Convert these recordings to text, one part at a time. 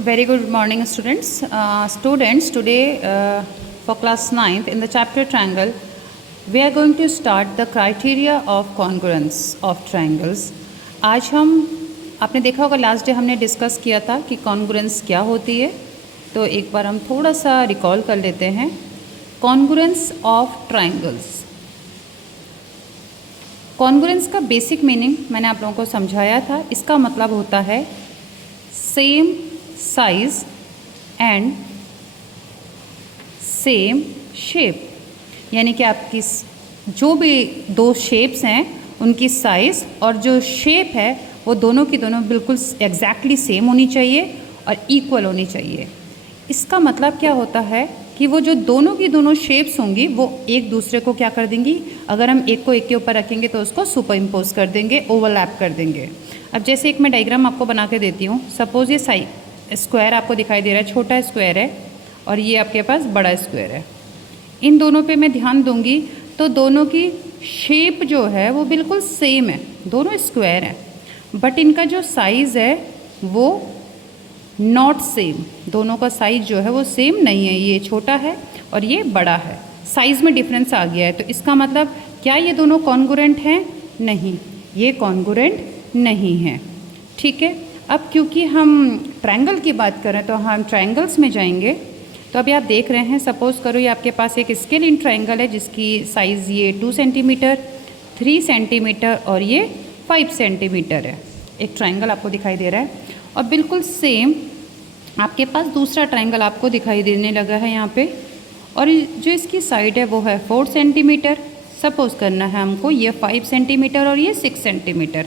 Very good morning, students. Today for class 9th in the chapter triangle, we are going to start the criteria of congruence of triangles. आज हम आपने देखा होगा last day हमने discuss किया था कि कॉन्ग्रुएंस क्या होती है, तो एक बार हम थोड़ा सा रिकॉल कर लेते हैं. Congruence of triangles. कॉन्ग्रुएंस का बेसिक मीनिंग मैंने आप लोगों को समझाया था. इसका मतलब होता है same size and same shape, यानी कि आपकी जो भी दो शेप्स हैं उनकी साइज़ और जो शेप है वो दोनों की दोनों बिल्कुल एग्जैक्टली सेम होनी चाहिए और इक्वल होनी चाहिए. इसका मतलब क्या होता है कि वो जो दोनों की दोनों शेप्स होंगी वो एक दूसरे को क्या कर देंगी, अगर हम एक को एक के ऊपर रखेंगे तो उसको सुपर इम्पोज कर देंगे, ओवरलैप कर देंगे. अब जैसे एक मैं डायग्राम आपको बना के देती हूँ. सपोज़ ये स्क्वायर आपको दिखाई दे रहा है, छोटा स्क्वायर है और ये आपके पास बड़ा स्क्वायर है. इन दोनों पे मैं ध्यान दूंगी तो दोनों की शेप जो है वो बिल्कुल सेम है, दोनों स्क्वायर हैं, बट इनका जो साइज़ है वो नॉट सेम. दोनों का साइज़ जो है वो सेम नहीं है. ये छोटा है और ये बड़ा है, साइज़ में डिफरेंस आ गया है. तो इसका मतलब क्या ये दोनों कॉन्ग्रुएंट हैं? नहीं, ये कॉन्ग्रुएंट नहीं है. ठीक है. अब क्योंकि हम ट्रायंगल की बात करें तो हम ट्रायंगल्स में जाएंगे. तो अभी आप देख रहे हैं, सपोज़ करो ये आपके पास एक स्केल इन ट्रायंगल है जिसकी साइज़ ये 2 सेंटीमीटर, 3 सेंटीमीटर और ये 5 सेंटीमीटर है. एक ट्रायंगल आपको दिखाई दे रहा है और बिल्कुल सेम आपके पास दूसरा ट्रायंगल आपको दिखाई देने लगा है यहाँ पे, और जो इसकी साइड है वो है 4 सेंटीमीटर. सपोज़ करना है हमको ये 5 सेंटीमीटर और ये 6 सेंटीमीटर.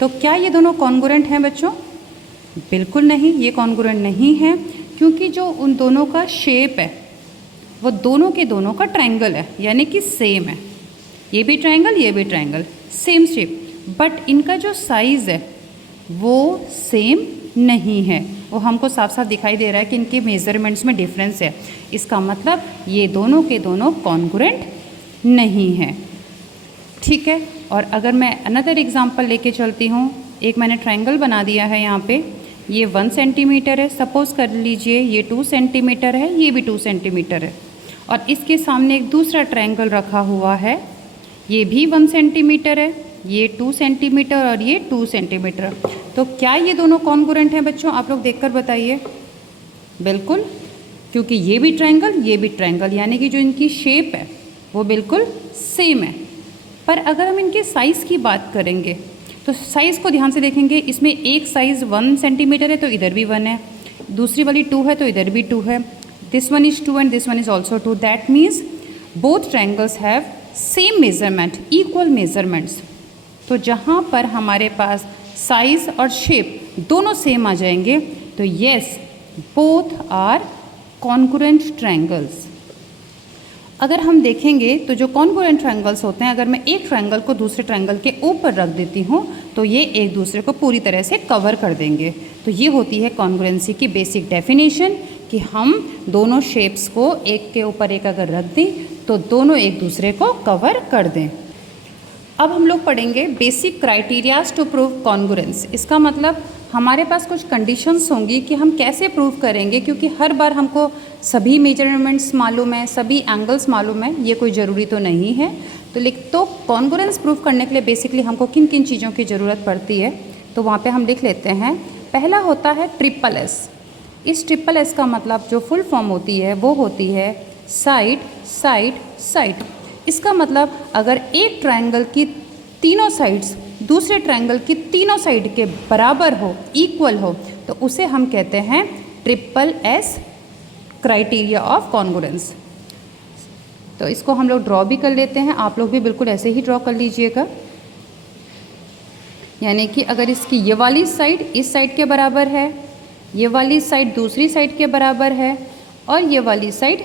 तो क्या ये दोनों कॉन्ग्रुएंट हैं बच्चों? बिल्कुल नहीं, ये कॉन्ग्रुएंट नहीं है, क्योंकि जो उन दोनों का शेप है वो दोनों के दोनों का ट्रायंगल है, यानी कि सेम है. ये भी ट्रायंगल, ये भी ट्रायंगल, सेम शेप, बट इनका जो साइज़ है वो सेम नहीं है. वो हमको साफ साफ दिखाई दे रहा है कि इनके मेज़रमेंट्स में डिफरेंस है. इसका मतलब ये दोनों के दोनों कॉन्ग्रुएंट नहीं है. ठीक है. और अगर मैं अनदर एग्जांपल लेके चलती हूँ, एक मैंने ट्रायंगल बना दिया है यहाँ पे. ये 1 सेंटीमीटर है, सपोज़ कर लीजिए ये 2 सेंटीमीटर है, ये भी 2 सेंटीमीटर है, और इसके सामने एक दूसरा ट्रायंगल रखा हुआ है, ये भी 1 सेंटीमीटर है, ये 2 सेंटीमीटर और ये 2 सेंटीमीटर. तो क्या ये दोनों कॉन्ग्रुएंट हैं बच्चों? आप लोग देखकर बताइए. बिल्कुल, क्योंकि ये भी ट्रायंगल, ये भी ट्रायंगल, यानी कि जो इनकी शेप है वो बिल्कुल सेम है. पर अगर हम इनके साइज़ की बात करेंगे तो साइज़ को ध्यान से देखेंगे. इसमें एक साइज़ 1 सेंटीमीटर है तो इधर भी 1 है, दूसरी वाली 2 है तो इधर भी 2 है. This one is 2 and this one is also 2. That means both triangles have same measurement, equal measurements. तो जहाँ पर हमारे पास साइज़ और शेप दोनों सेम आ जाएंगे तो yes, both are congruent triangles. अगर हम देखेंगे तो जो कॉन्ग्रुएंट ट्रायंगल्स होते हैं, अगर मैं एक ट्रायंगल को दूसरे ट्रायंगल के ऊपर रख देती हूँ तो ये एक दूसरे को पूरी तरह से कवर कर देंगे. तो ये होती है कॉन्ग्रुएंसी की बेसिक डेफिनेशन, कि हम दोनों शेप्स को एक के ऊपर एक अगर रख दें तो दोनों एक दूसरे को कवर कर दें. अब हम लोग पढ़ेंगे basic criterias to prove congruence. इसका मतलब हमारे पास कुछ कंडीशंस होंगी कि हम कैसे प्रूव करेंगे, क्योंकि हर बार हमको सभी मेजरमेंट्स मालूम है, सभी एंगल्स मालूम है, ये कोई ज़रूरी तो नहीं है. तो कॉन्ग्रुएंस प्रूव करने के लिए बेसिकली हमको किन किन चीज़ों की ज़रूरत पड़ती है, तो वहाँ पे हम लिख लेते हैं. पहला होता है ट्रिपल एस. इस ट्रिपल एस का मतलब जो फुल फॉर्म होती है वो होती है साइड साइड साइड. इसका मतलब अगर एक ट्रायंगल की तीनों साइड्स दूसरे ट्रायंगल की तीनों साइड के बराबर हो, इक्वल हो, तो उसे हम कहते हैं triple S criteria of congruence. तो इसको हम लोग ड्रॉ भी कर लेते हैं. आप लोग भी बिल्कुल ऐसे ही ड्रॉ कर लीजिएगा. यानी कि अगर इसकी ये वाली साइड इस साइड के बराबर है, ये वाली साइड दूसरी साइड के बराबर है और ये वाली साइड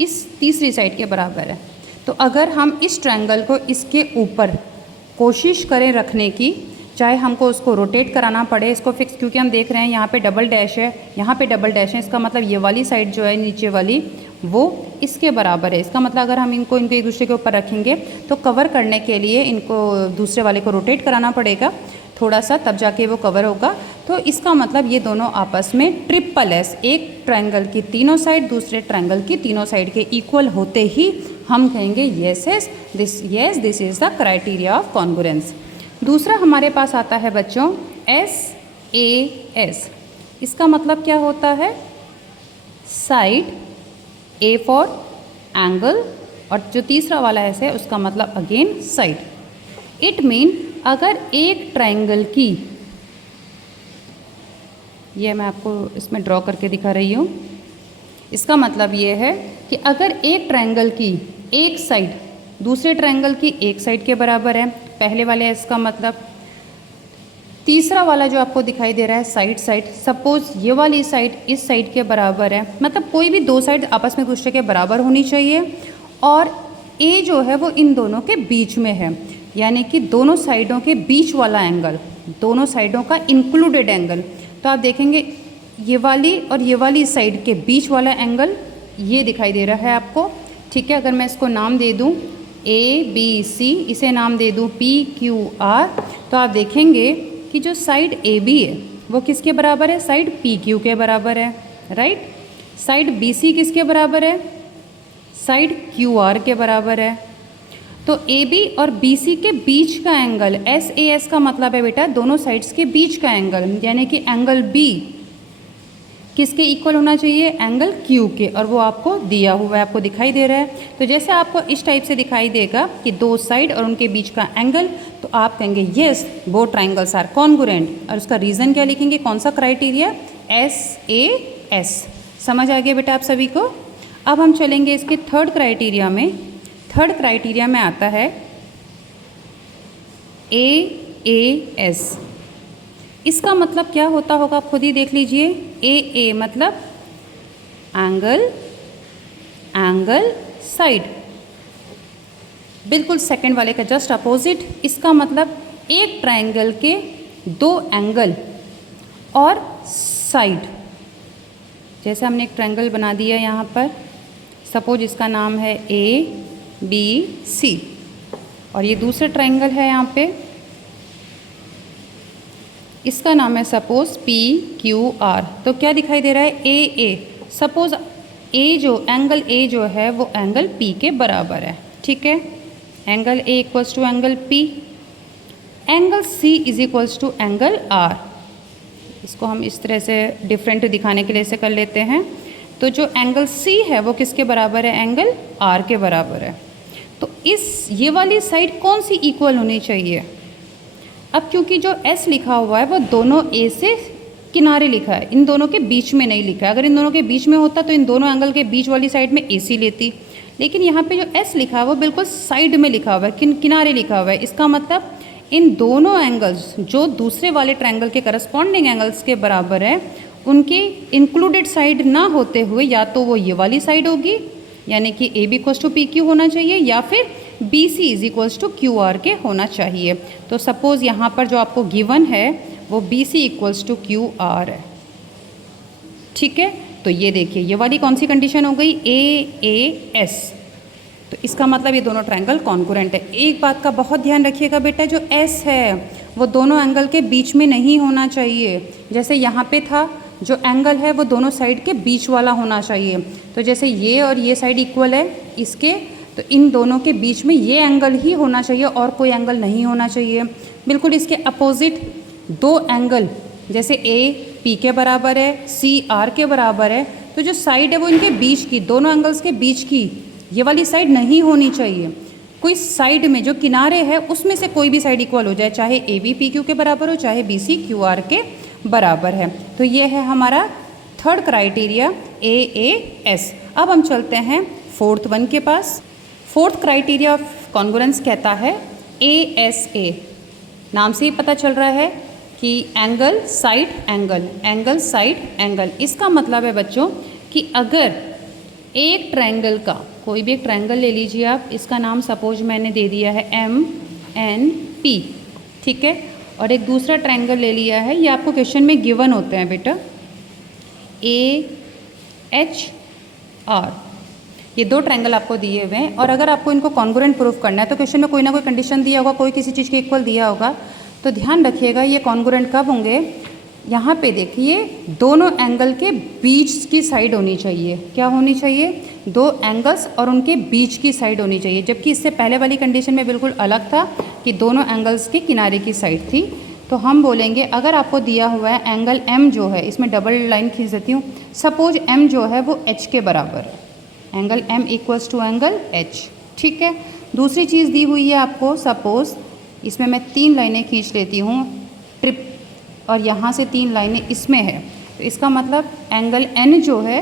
इस तीसरी साइड के बराबर है, तो अगर हम इस ट्रायंगल को इसके ऊपर कोशिश करें रखने की, चाहे हमको उसको रोटेट कराना पड़े, इसको फिक्स, क्योंकि हम देख रहे हैं यहाँ पे डबल डैश है, यहाँ पे डबल डैश है, इसका मतलब ये वाली साइड जो है नीचे वाली वो इसके बराबर है. इसका मतलब अगर हम इनको एक दूसरे के ऊपर रखेंगे तो कवर करने के लिए इनको दूसरे वाले को रोटेट कराना पड़ेगा थोड़ा सा, तब जाके वो कवर होगा. तो इसका मतलब ये दोनों आपस में ट्रिपल एस, एक ट्रायंगल की तीनों साइड दूसरे ट्रायंगल की तीनों साइड के इक्वल होते ही हम कहेंगे yes this is the criteria of congruence. दूसरा हमारे पास आता है बच्चों SAS। इसका मतलब क्या होता है? साइड, A फॉर एंगल, और जो तीसरा वाला एस है उसका मतलब अगेन साइड। इट मीन अगर एक ट्रायंगल की, ये मैं आपको इसमें ड्रॉ करके दिखा रही हूँ, इसका मतलब ये है कि अगर एक ट्रायंगल की एक साइड दूसरे ट्रायंगल की एक साइड के बराबर है, पहले वाले एस का मतलब, तीसरा वाला जो आपको दिखाई दे रहा है साइड, सपोज ये वाली साइड इस साइड के बराबर है, मतलब कोई भी दो साइड आपस में एक दूसरे के बराबर होनी चाहिए, और ए जो है वो इन दोनों के बीच में है, यानी कि दोनों साइडों के बीच वाला एंगल, दोनों साइडों का इंक्लूडेड एंगल। तो आप देखेंगे ये वाली और ये वाली साइड के बीच वाला एंगल ये दिखाई दे रहा है आपको, ठीक है। अगर मैं इसको नाम दे दूँ ABC, इसे नाम दे दूँ PQR, तो आप देखेंगे कि जो साइड AB है वो किसके बराबर है? साइड PQ के बराबर है, राइट। साइड BC किसके बराबर है? साइड QR के बराबर है। तो AB और BC के बीच का एंगल SAS का मतलब है बेटा दोनों साइड्स के बीच का एंगल, यानी कि एंगल B किसके इक्वल होना चाहिए? एंगल Q के, और वो आपको दिया हुआ है, आपको दिखाई दे रहा है। तो जैसे आपको इस टाइप से दिखाई देगा कि दो साइड और उनके बीच का एंगल, तो आप कहेंगे yes both triangles are congruent, और उसका रीज़न क्या लिखेंगे? कौन सा क्राइटेरिया? SAS। समझ आ गया बेटा आप सभी को? अब हम चलेंगे इसके थर्ड क्राइटेरिया में। थर्ड क्राइटेरिया में आता है AAS। इसका मतलब क्या होता होगा आप खुद ही देख लीजिए। AA मतलब एंगल साइड, बिल्कुल सेकंड वाले का जस्ट अपोजिट। इसका मतलब एक ट्रायंगल के दो एंगल और साइड। जैसे हमने एक ट्रायंगल बना दिया यहाँ पर, सपोज इसका नाम है ABC, और ये दूसरा ट्रायंगल है यहाँ पे, इसका नाम है सपोज PQR। तो क्या दिखाई दे रहा है? AA। सपोज एंगल A जो है वो एंगल P के बराबर है, ठीक है। Angle A equals to angle P, angle C is equals to angle R। इसको हम इस तरह से डिफरेंट दिखाने के लिए ऐसे कर लेते हैं। तो जो एंगल C है वो किसके बराबर है? एंगल R के बराबर है। तो ये वाली साइड कौन सी इक्वल होनी चाहिए? अब क्योंकि जो S लिखा हुआ है वो दोनों A से किनारे लिखा है, इन दोनों के बीच में नहीं लिखा है। अगर इन दोनों के बीच में होता तो इन दोनों एंगल के बीच वाली साइड में AC लेती, लेकिन यहाँ पे जो S लिखा है वो बिल्कुल साइड में लिखा हुआ है, किनारे लिखा हुआ है। इसका मतलब इन दोनों एंगल्स जो दूसरे वाले ट्रायंगल के करस्पॉन्डिंग एंगल्स के बराबर है, उनके इंक्लूडेड साइड ना होते हुए या तो वो ये वाली साइड होगी, यानी कि AB इक्वल्स टू PQ होना चाहिए, या फिर BC is equals to QR के होना चाहिए। तो सपोज यहाँ पर जो आपको गिवन है वो BC इक्वल्स टू QR है, ठीक है। तो ये देखिए ये वाली कौन सी कंडीशन हो गई? AAS। तो इसका मतलब ये दोनों ट्रायंगल कॉन्ग्रुएंट है। एक बात का बहुत ध्यान रखिएगा बेटा, जो S है वो दोनों एंगल के बीच में नहीं होना चाहिए। जैसे यहाँ पे था, जो एंगल है वो दोनों साइड के बीच वाला होना चाहिए। तो जैसे ये और ये साइड इक्वल है इसके, तो इन दोनों के बीच में ये एंगल ही होना चाहिए और कोई एंगल नहीं होना चाहिए। बिल्कुल इसके अपोजिट दो एंगल, जैसे A P के बराबर है, C R के बराबर है, तो जो साइड है वो इनके बीच की, दोनों एंगल्स के बीच की ये वाली साइड नहीं होनी चाहिए। कोई साइड में जो किनारे है उसमें से कोई भी साइड इक्वल हो जाए, चाहे AB PQ के बराबर हो, चाहे BC QR के बराबर है। तो ये है हमारा थर्ड क्राइटेरिया AAS। अब हम चलते हैं फोर्थ वन के पास। फोर्थ क्राइटेरिया ऑफ कॉन्ग्रुएंस कहता है ASA। नाम से ही पता चल रहा है कि angle side angle, angle side angle. इसका मतलब है बच्चों कि अगर एक ट्रायंगल का, कोई भी एक ट्रायंगल ले लीजिए आप, इसका नाम सपोज मैंने दे दिया है MNP, ठीक है, और एक दूसरा ट्रायंगल ले लिया है, ये आपको क्वेश्चन में गिवन होते हैं बेटा, AHR। ये दो ट्रायंगल आपको दिए हुए हैं, और अगर आपको इनको कॉन्ग्रुएंट प्रूफ करना है तो क्वेश्चन में कोई ना कोई कंडीशन दिया होगा, कोई किसी चीज़ के इक्वल दिया होगा। तो ध्यान रखिएगा ये कॉन्ग्रुएंट कब होंगे? यहाँ पे देखिए दोनों एंगल के बीच की साइड होनी चाहिए। क्या होनी चाहिए? दो एंगल्स और उनके बीच की साइड होनी चाहिए, जबकि इससे पहले वाली कंडीशन में बिल्कुल अलग था कि दोनों एंगल्स के किनारे की साइड थी। तो हम बोलेंगे अगर आपको दिया हुआ है एंगल M जो है, इसमें डबल लाइन खींच देती हूँ, सपोज M जो है वो H के बराबर है, angle M equals to angle H। ठीक है। दूसरी चीज़ दी हुई है आपको, सपोज इसमें मैं 3 लाइनें खींच लेती हूँ ट्रिप, और यहाँ से 3 लाइनें इसमें है, तो इसका मतलब एंगल N जो है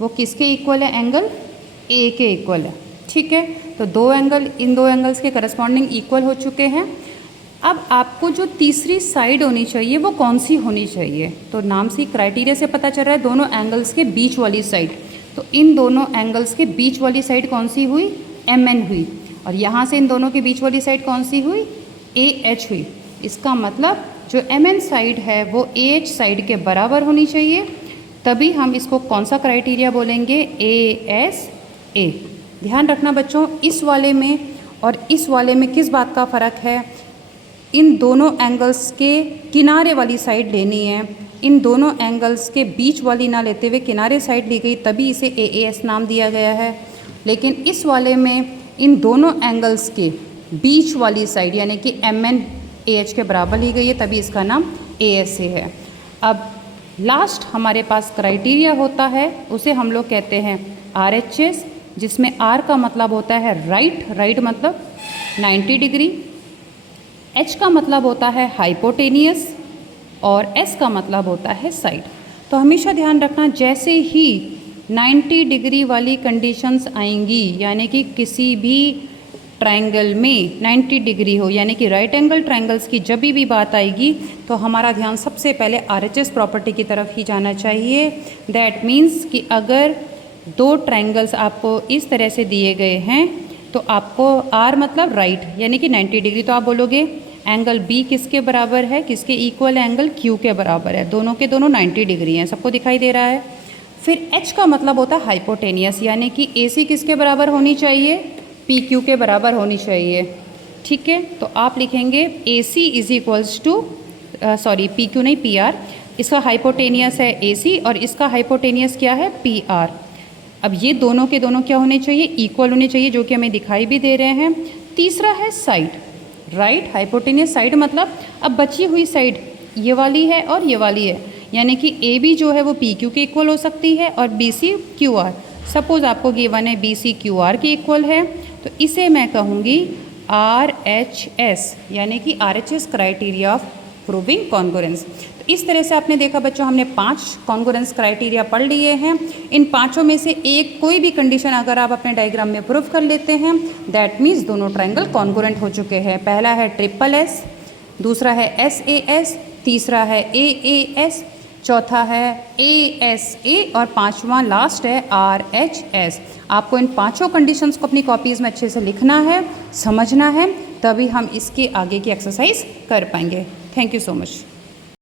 वो किसके इक्वल है? एंगल A के इक्वल है। ठीक है। तो दो एंगल, इन दो एंगल्स के करस्पॉन्डिंग इक्वल हो चुके हैं। अब आपको जो तीसरी साइड होनी चाहिए वो कौन सी होनी चाहिए? तो नाम से क्राइटेरिया से पता चल रहा है दोनों एंगल्स के बीच वाली साइड। तो इन दोनों एंगल्स के बीच वाली साइड कौन सी हुई? MN हुई। और यहाँ से इन दोनों के बीच वाली साइड कौन सी हुई? AH हुई। इसका मतलब जो MN साइड है वो AH साइड के बराबर होनी चाहिए, तभी हम इसको कौन सा क्राइटेरिया बोलेंगे? ASA। ध्यान रखना बच्चों, इस वाले में और इस वाले में किस बात का फ़र्क है? इन दोनों एंगल्स के किनारे वाली साइड लेनी है, इन दोनों एंगल्स के बीच वाली ना लेते हुए किनारे साइड ली गई, तभी इसे AAS नाम दिया गया है। लेकिन इस वाले में इन दोनों एंगल्स के बीच वाली साइड यानी कि MN AH के बराबर ली गई है, तभी इसका नाम ASA है। अब लास्ट हमारे पास क्राइटेरिया होता है, उसे हम लोग कहते हैं RHS, जिसमें R का मतलब होता है राइट, राइट मतलब 90 डिग्री, H का मतलब होता है हाइपोटेनियस और S का मतलब होता है साइड। तो हमेशा ध्यान रखना, जैसे ही 90 डिग्री वाली कंडीशंस आएंगी, यानी कि किसी भी ट्रायंगल में 90 डिग्री हो, यानी कि राइट एंगल ट्रायंगल्स की जब भी बात आएगी तो हमारा ध्यान सबसे पहले RHS प्रॉपर्टी की तरफ ही जाना चाहिए। दैट मीन्स कि अगर दो ट्रायंगल्स आपको इस तरह से दिए गए हैं तो आपको R मतलब राइट यानी कि 90 डिग्री, तो आप बोलोगे एंगल B किसके बराबर है? किसके इक्वल है? एंगल Q के बराबर है। दोनों के दोनों 90 डिग्री हैं, सबको दिखाई दे रहा है। फिर H का मतलब होता है हाइपोटेनियस, यानी कि AC किसके बराबर होनी चाहिए? PQ के बराबर होनी चाहिए। ठीक है। तो आप लिखेंगे AC is equals to PQ नहीं PR, इसका हाइपोटेनियस है AC और इसका हाइपोटेनियस क्या है? PR। अब ये दोनों के दोनों क्या होने चाहिए? इक्वल होने चाहिए, जो कि हमें दिखाई भी दे रहे हैं। तीसरा है साइड, राइट हाइपोटेनियस साइड मतलब अब बची हुई साइड ये वाली है और ये वाली है, यानी कि AB जो है वो PQ के इक्वल हो सकती है और BC QR। सपोज आपको गिवन है BC QR के इक्वल है, तो इसे मैं कहूँगी RHS, यानी कि RHS criteria of proving congruence. तो इस तरह से आपने देखा बच्चों, हमने 5 कॉन्ग्रुएंस क्राइटेरिया पढ़ लिए हैं। इन पांचों में से एक कोई भी कंडीशन अगर आप अपने डायग्राम में प्रूव कर लेते हैं, दैट मीन्स दोनों ट्रायंगल कॉन्ग्रुएंट हो चुके हैं। पहला है SSS, दूसरा है SAS, तीसरा है AAS, चौथा है ASA और पांचवा लास्ट है RHS। आपको इन पांचों कंडीशंस को अपनी कॉपीज़ में अच्छे से लिखना है, समझना है, तभी हम इसके आगे की एक्सरसाइज कर पाएंगे। Thank you so much.